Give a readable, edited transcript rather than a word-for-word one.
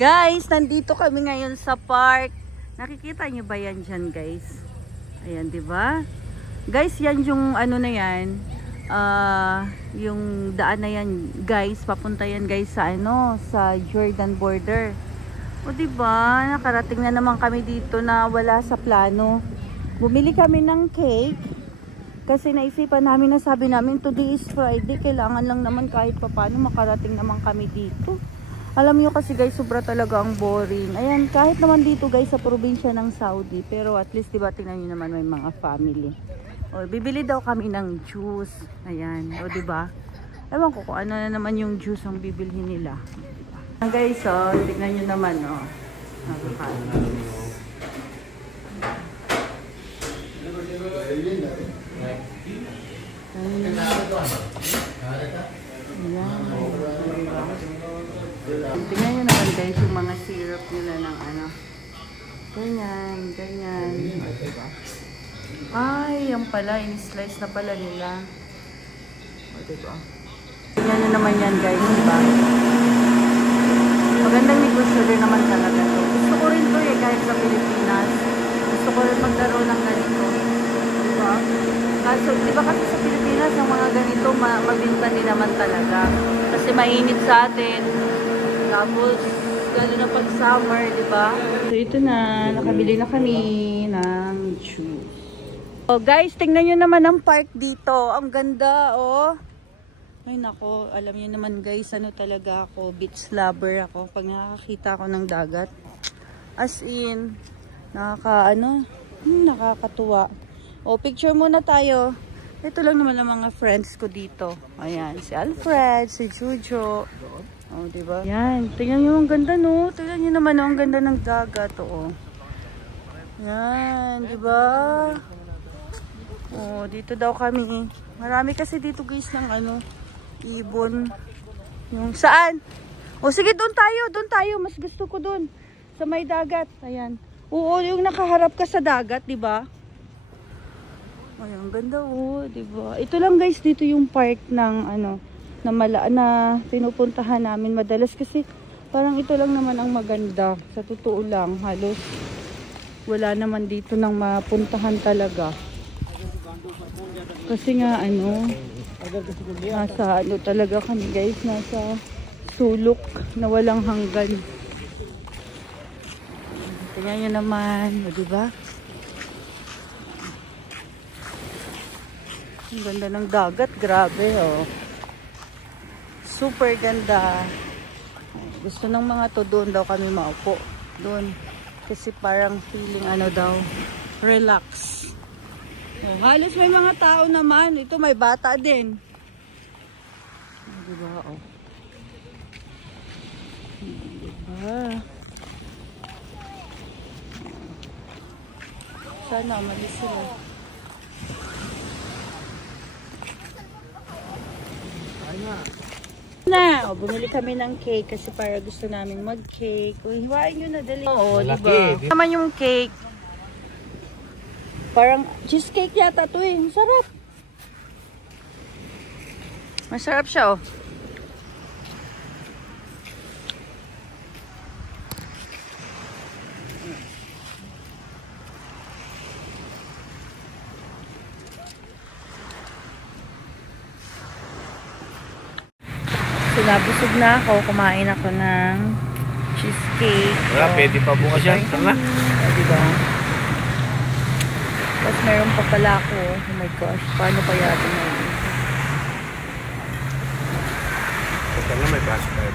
Guys, nandito kami ngayon sa park. Nakikita nyo ba yan dyan, guys? Ayan, di ba? Guys, yan yung ano na yan. Yung daan na yan, guys. Papunta yan, guys, sa ano, sa Jordan border. O, di ba? Nakarating na naman kami dito na wala sa plano. Bumili kami ng cake. Kasi naisipan namin na sabi namin, today is Friday. Kailangan lang naman kahit papaano makarating naman kami dito. Alam niyo kasi guys, sobra talaga ang boring. Ayan, kahit naman dito guys sa probinsya ng Saudi. Pero at least diba, tingnan nyo naman may mga family. O, bibili daw kami ng juice. Ayan, o diba? Ewan ko kung ano na naman yung juice ang bibilhin nila. Diba? Guys, o, tingnan nyo naman, o. Tingnan nyo naman guys yung mga syrup nila ng ano. Ganyan, ganyan. Ay, yan pala. In-slice na pala nila. O, diba? Tingnan nyo naman yan guys, diba? Magandang negosyo din naman talaga to. Gusto ko rin to eh, kahit sa Pilipinas. Gusto ko rin magkaroon ng ganito. Diba? Kaso, diba kasi sa Pilipinas, ang mga ganito, mabinta din naman talaga. Kasi mainit sa atin. Tapos, gano'n na pag summer, diba? So, ito na. Nakabili na kami ng juice. So, guys, tingnan nyo naman ang park dito. Ang ganda, oh. Ay, nako. Alam nyo naman, guys, ano talaga ako. Beach lover ako. Pag nakakita ako ng dagat. As in, nakakatuwa. O, picture muna tayo. Ito lang naman ang mga friends ko dito. Ayan, si Alfred, si Jojo. Oh, diba? Yan. Tingnan nyo ang ganda, no? Tingnan nyo naman, no? Ang ganda ng dagat, oh. Yan, diba? Oh, dito daw kami. Marami kasi dito, guys, ng ano, ibon. Yung, saan? Oh, sige, doon tayo. Mas gusto ko doon. Sa may dagat. Ayan. Oo, yung nakaharap ka sa dagat, diba? Ay, ang ganda, oh, diba? Ito lang, guys, dito yung park ng, ano, na pinupuntahan namin madalas kasi parang ito lang naman ang maganda. Sa totoo lang, halos wala naman dito nang mapuntahan talaga. Kasi nga ano, nasa ano talaga kami guys, nasa sulok na walang hanggan. Tingnan nyo naman, diba? Ang ganda ng dagat, grabe oh. Super ganda. Gusto ng mga to doon daw kami maupo. Doon. Kasi parang feeling ano daw. Relax. Oh, halos may mga tao naman. Ito may bata din. Diba? Oh. Diba? Sana umalis sila. Na, bumili kami ng cake kasi para gusto namin mag-cake. Uy, hiwain nyo na dali. Oo, diba? Naman yung cake. Parang cheesecake yata to eh. Masarap. Masarap siya oh. So, nabusog na ako. Kumain ako ng cheesecake. Wala, pwede pa bukas yan. Tama? Diba? Tapos meron pa pala ako. Oh my gosh. Paano kaya ito na yun? Ito nga may basket.